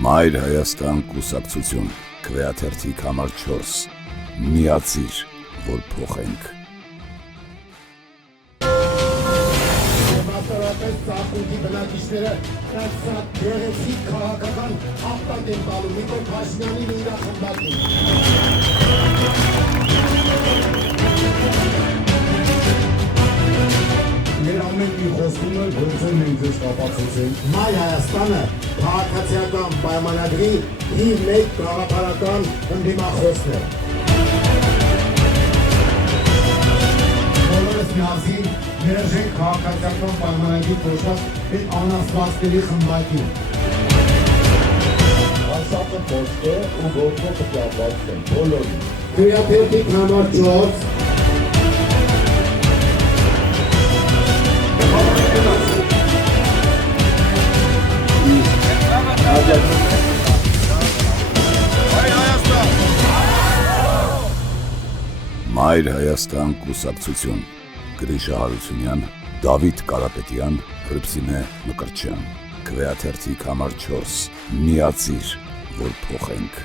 Մայր Հայաստան կուսակցություն, քվեաթերթիկ համար 4, միացիր, որ փոխենք։ Մասնավորապես ծաղկույթի բնակիչները կացած գեղեցիկ քաղաքական ապտատ են տալու Նիկոլ Փաշինյանին ու իր խմբակին։ Մեր ամեն մի խոստումը գործում ենք ձեզ կապացուցենք։ Մայր Հայաստանը քաղաքացիական պայմանագրի իր մեկ գաղափարական ընդդիմախոսն է։ Բոլորս միասին ներժենք քաղաքացիական պայմանագրի կոչված այդ անաստվածների խմբակին։ Ասապը փոստը ու գործը կապված են բոլորին։ Քվեաթերթիկ համար 4 Մայր Հայաստան կուսակցություն, Գրիշա Հարությունյան, Դավիթ Կարապետյան, Հռիփսիմե Մկրտչյան, քվեաթերթիկ համար 4, միացիր, որ փոխենք։